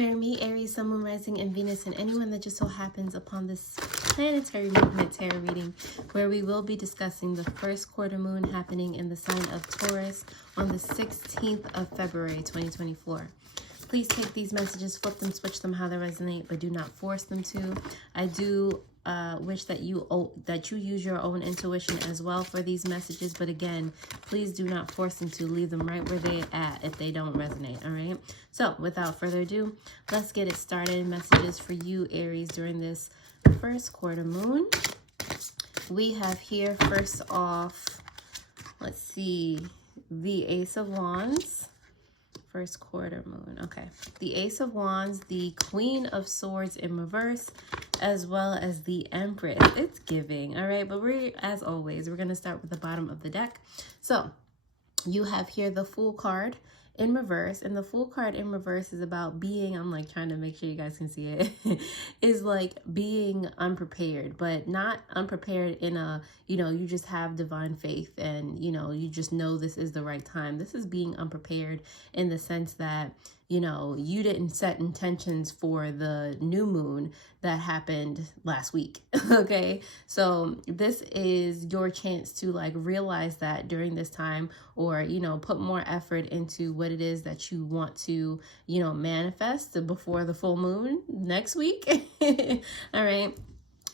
Marry me, Aries, Sun, Moon, Rising, and Venus, and anyone that just so happens upon this planetary movement tarot reading, where we will be discussing the first quarter moon happening in the sign of Taurus on the 16th of February, 2024. Please take these messages, flip them, switch them how they resonate, but do not force them to. I do wish that you use your own intuition as well for these messages, but again, please do not force them to. Leave them right where they're at if they don't resonate. All right, so without further ado, let's get it started. Messages for you, Aries, during this first quarter moon. We have here, first off, let's see, the Ace of Wands. First quarter moon. Okay. The Ace of Wands, the Queen of Swords in reverse, as well as the Empress. It's giving. All right. But as always, we're going to start with the bottom of the deck. So you have here the Fool card in reverse, and the Fool card in reverse is about being, I'm like trying to make sure you guys can see it, is like being unprepared, but not unprepared in a, you just have divine faith and, you just know this is the right time. This is being unprepared in the sense that, you didn't set intentions for the new moon that happened last week. Okay. So this is your chance to like realize that during this time, or, put more effort into what it is that you want to, manifest before the full moon next week. All right.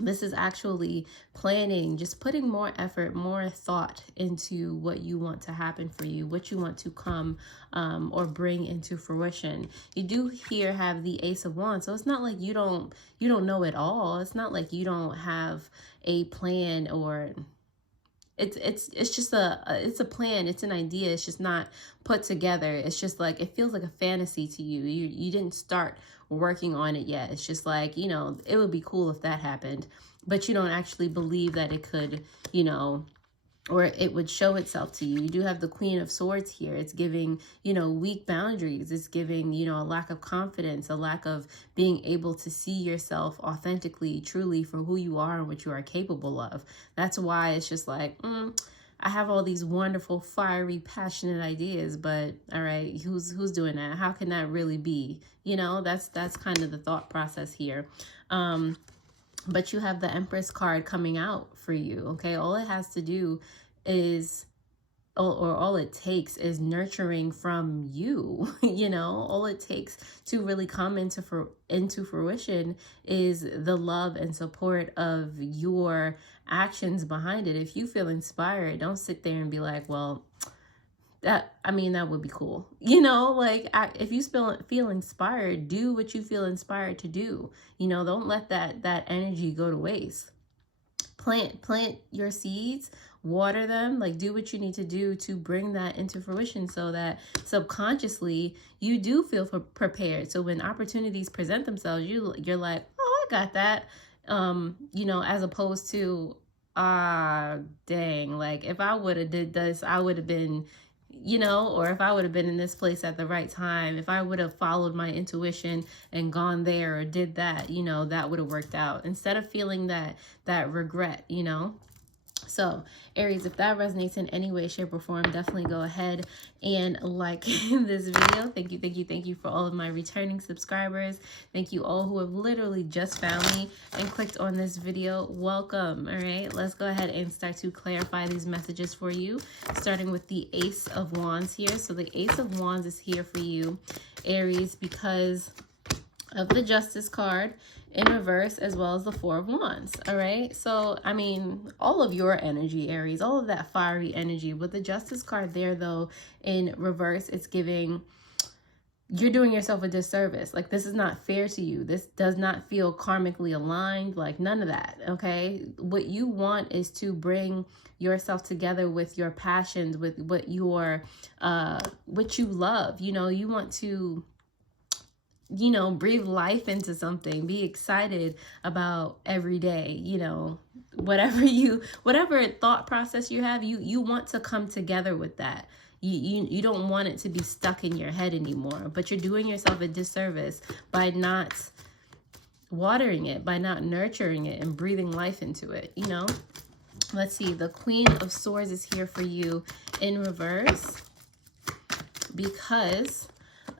This is actually planning, just putting more effort, more thought into what you want to happen for you, what you want to come or bring into fruition. You do here have the Ace of Wands, so it's not like you don't know it all. It's not like you don't have a plan, or it's just it's a plan, it's an idea, it's just not put together. It's just like, it feels like a fantasy to you. You didn't start working on it yet. It's just like, it would be cool if that happened, but you don't actually believe that it could, or it would show itself to you. You do have the Queen of Swords here. It's giving, weak boundaries. It's giving, a lack of confidence, a lack of being able to see yourself authentically, truly for who you are and what you are capable of. That's why it's just like, I have all these wonderful, fiery, passionate ideas, but all right, who's doing that? How can that really be? That's kind of the thought process here. But you have the Empress card coming out for you, okay? All it has to do is, or all it takes is nurturing from you, all it takes to really come into fruition is the love and support of your actions behind it. If you feel inspired, don't sit there and be like, well, that would be cool. If you feel inspired, do what you feel inspired to do. Don't let that energy go to waste. Plant your seeds, water them, like do what you need to do to bring that into fruition, so that subconsciously you do feel prepared. So when opportunities present themselves, you're like, oh, I got that. As opposed to, dang, like if I would have did this, I would have been, or if I would have been in this place at the right time, if I would have followed my intuition and gone there or did that, that would have worked out, instead of feeling that regret, So Aries, if that resonates in any way, shape, or form, definitely go ahead and like this video. Thank you for all of my returning subscribers. Thank you all who have literally just found me and clicked on this video. Welcome. All right, let's go ahead and start to clarify these messages for you, starting with the Ace of Wands here. So the Ace of Wands is here for you, Aries, because of the Justice card in reverse, as well as the Four of Wands. All right, so all of your energy, Aries, all of that fiery energy. With the Justice card there, though, in reverse, it's giving, you're doing yourself a disservice. Like, this is not fair to you. This does not feel karmically aligned, like none of that. Okay, what you want is to bring yourself together with your passions, with what you love. You want to breathe life into something, be excited about every day, whatever thought process you have, you want to come together with that. You don't want it to be stuck in your head anymore, but you're doing yourself a disservice by not watering it, by not nurturing it and breathing life into it, Let's see, the Queen of Swords is here for you in reverse, because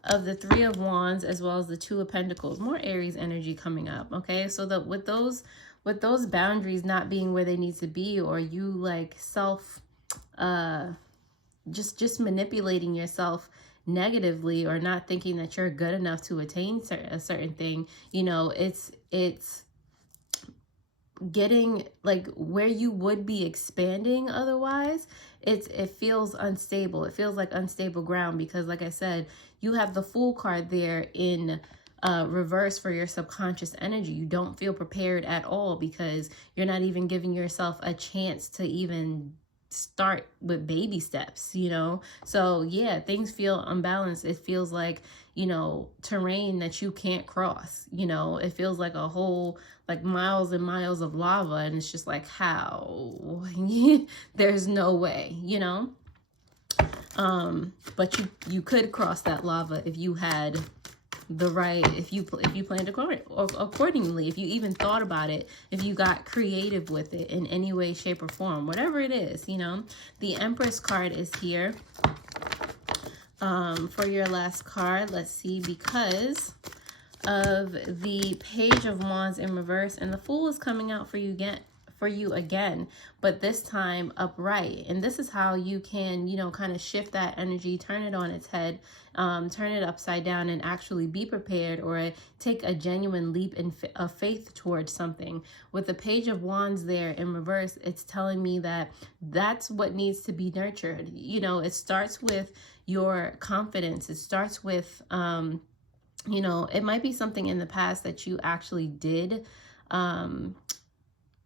of the Three of Wands as well as the Two of Pentacles. More Aries energy coming up, okay? So that with those boundaries not being where they need to be, or you like just manipulating yourself negatively, or not thinking that you're good enough to attain a certain thing, you know, it's getting like where you would be expanding otherwise, it feels unstable. It feels like unstable ground, because like I said, you have the Fool card there in reverse for your subconscious energy. You don't feel prepared at all, because you're not even giving yourself a chance to even start with baby steps, you know? So yeah, things feel unbalanced. It feels like, you know, terrain that you can't cross, you know? It feels like a whole, like miles and miles of lava, and it's just like, how? There's no way, you know? But you could cross that lava if you had the right, if you planned accordingly, if you even thought about it, if you got creative with it in any way, shape, or form, whatever it is, you know. The Empress card is here for your last card. Let's see, because of the Page of Wands in reverse, and the Fool is coming out for you again, but this time upright. And this is how you can, you know, kind of shift that energy, turn it on its head, turn it upside down, and actually be prepared, or take a genuine leap of faith towards something. With the Page of Wands there in reverse, it's telling me that that's what needs to be nurtured. You know, it starts with your confidence. It starts with, you know, it might be something in the past that you actually did,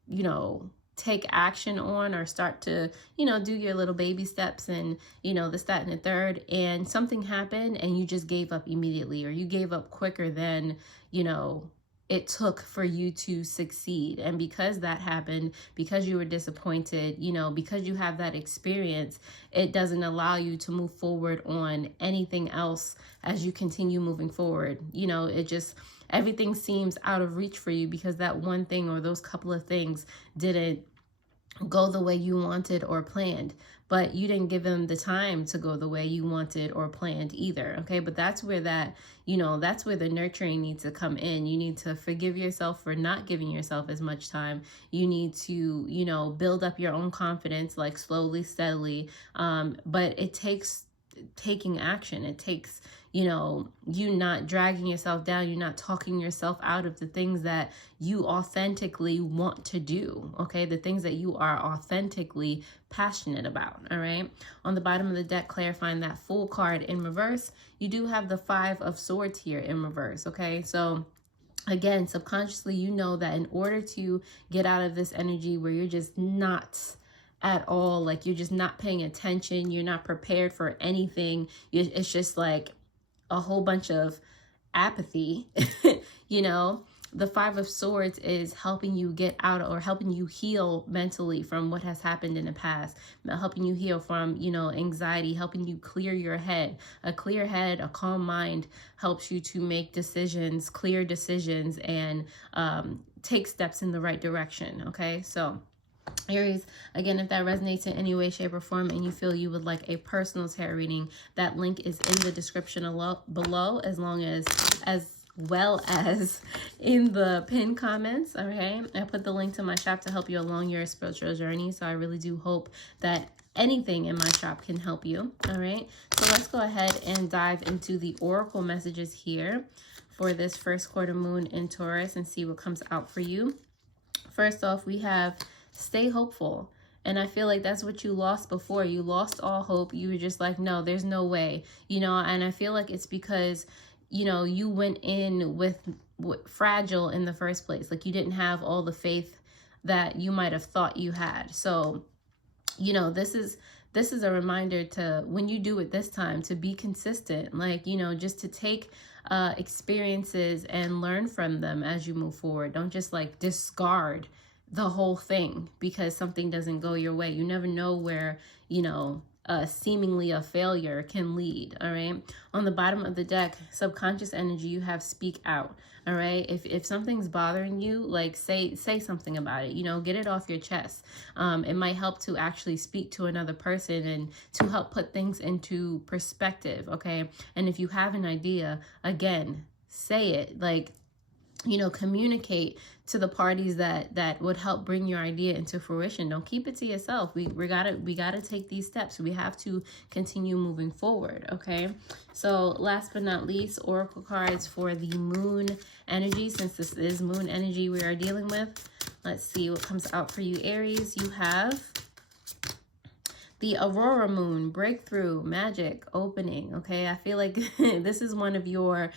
you know, take action on, or start to, you know, do your little baby steps, and, you know, this, that, and the third, and something happened and you just gave up immediately, or you gave up quicker than, you know, it took for you to succeed. And because that happened, because you were disappointed, you know, because you have that experience, it doesn't allow you to move forward on anything else as you continue moving forward. You know, it just, everything seems out of reach for you, because that one thing or those couple of things didn't go the way you wanted or planned. But you didn't give them the time to go the way you wanted or planned either, okay? But that's where that, you know, that's where the nurturing needs to come in. You need to forgive yourself for not giving yourself as much time. You need to, you know, build up your own confidence, like slowly, steadily. But it takes taking action. It takes, you know, you not dragging yourself down. You're not talking yourself out of the things that you authentically want to do, okay? The things that you are authentically passionate about, all right? On the bottom of the deck, clarifying that Fool card in reverse, you do have the Five of Swords here in reverse, okay? So again, subconsciously, you know that in order to get out of this energy where you're just not at all, like you're just not paying attention, you're not prepared for anything, it's just like a whole bunch of apathy, you know, the Five of Swords is helping you get out, or helping you heal mentally from what has happened in the past, helping you heal from, you know, anxiety, helping you clear your head. A clear head, a calm mind helps you to make decisions, clear decisions, and take steps in the right direction, okay? So Aries, again, if that resonates in any way, shape, or form, and you feel you would like a personal tarot reading, that link is in the description below, as well as in the pinned comments, okay? I put the link to my shop to help you along your spiritual journey, so I really do hope that anything in my shop can help you, all right? So let's go ahead and dive into the oracle messages here for this first quarter moon in Taurus and see what comes out for you. First off, we have stay hopeful. And I feel like that's what you lost before. You lost all hope. You were just like, no, there's no way, you know, and I feel like it's because, you know, you went in with fragile in the first place. Like you didn't have all the faith that you might have thought you had. So, you know, this is a reminder to, when you do it this time, to be consistent, like, you know, just to take experiences and learn from them as you move forward. Don't just like discard the whole thing because something doesn't go your way. You never know where, you know, seemingly a failure can lead. All right. On the bottom of the deck, subconscious energy, you have speak out. All right. If something's bothering you, like say something about it, you know, get it off your chest. It might help to actually speak to another person and to help put things into perspective. Okay. And if you have an idea, again, say it. Like, you know, communicate to the parties that would help bring your idea into fruition. Don't keep it to yourself. We gotta take these steps. We have to continue moving forward. Okay. So last but not least, oracle cards for the moon energy. Since this is moon energy we are dealing with, let's see what comes out for you, Aries. You have the Aurora moon, breakthrough, magic, opening. Okay. I feel like this is one of your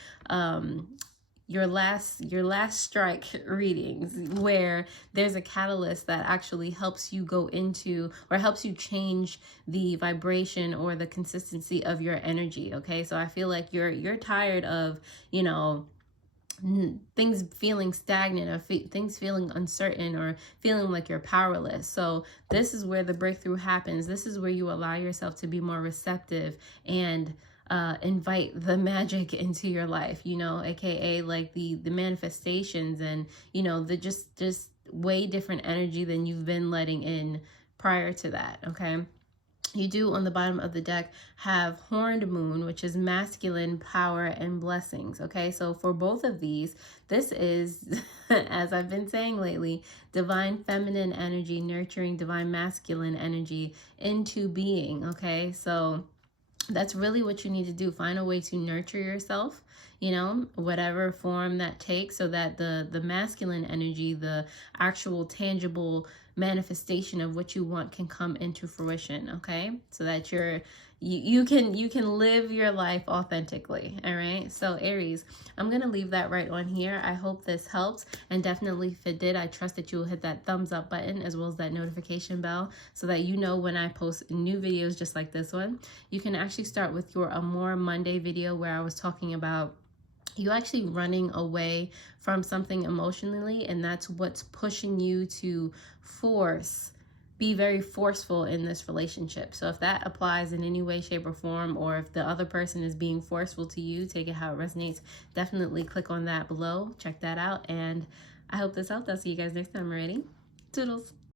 last strike readings where there's a catalyst that actually helps you go into, or helps you change the vibration or the consistency of your energy. Okay. So I feel like you're tired of, you know, things feeling stagnant, or things feeling uncertain, or feeling like you're powerless. So this is where the breakthrough happens. This is where you allow yourself to be more receptive and invite the magic into your life, you know, aka like the manifestations, and you know, the just way different energy than you've been letting in prior to that. Okay. You do, on the bottom of the deck, have horned moon, which is masculine, power, and blessings. Okay, so for both of these, this is, as I've been saying lately, divine feminine energy nurturing divine masculine energy into being. Okay, so that's really what you need to do. Find a way to nurture yourself, you know, whatever form that takes, so that the masculine energy, the actual tangible manifestation of what you want, can come into fruition. Okay, so that you can live your life authentically. All right, so Aries, I'm gonna leave that right on here. I hope this helped, and definitely if it did, I trust that you will hit that thumbs up button as well as that notification bell, so that you know when I post new videos just like this one. You can actually start with your Amore Monday video, where I was talking about you actually running away from something emotionally, and that's what's pushing you to be very forceful in this relationship. So if that applies in any way, shape, or form, or if the other person is being forceful to you, take it how it resonates. Definitely click on that below, check that out, and I hope this helped. I'll see you guys next time. Ready? Toodles.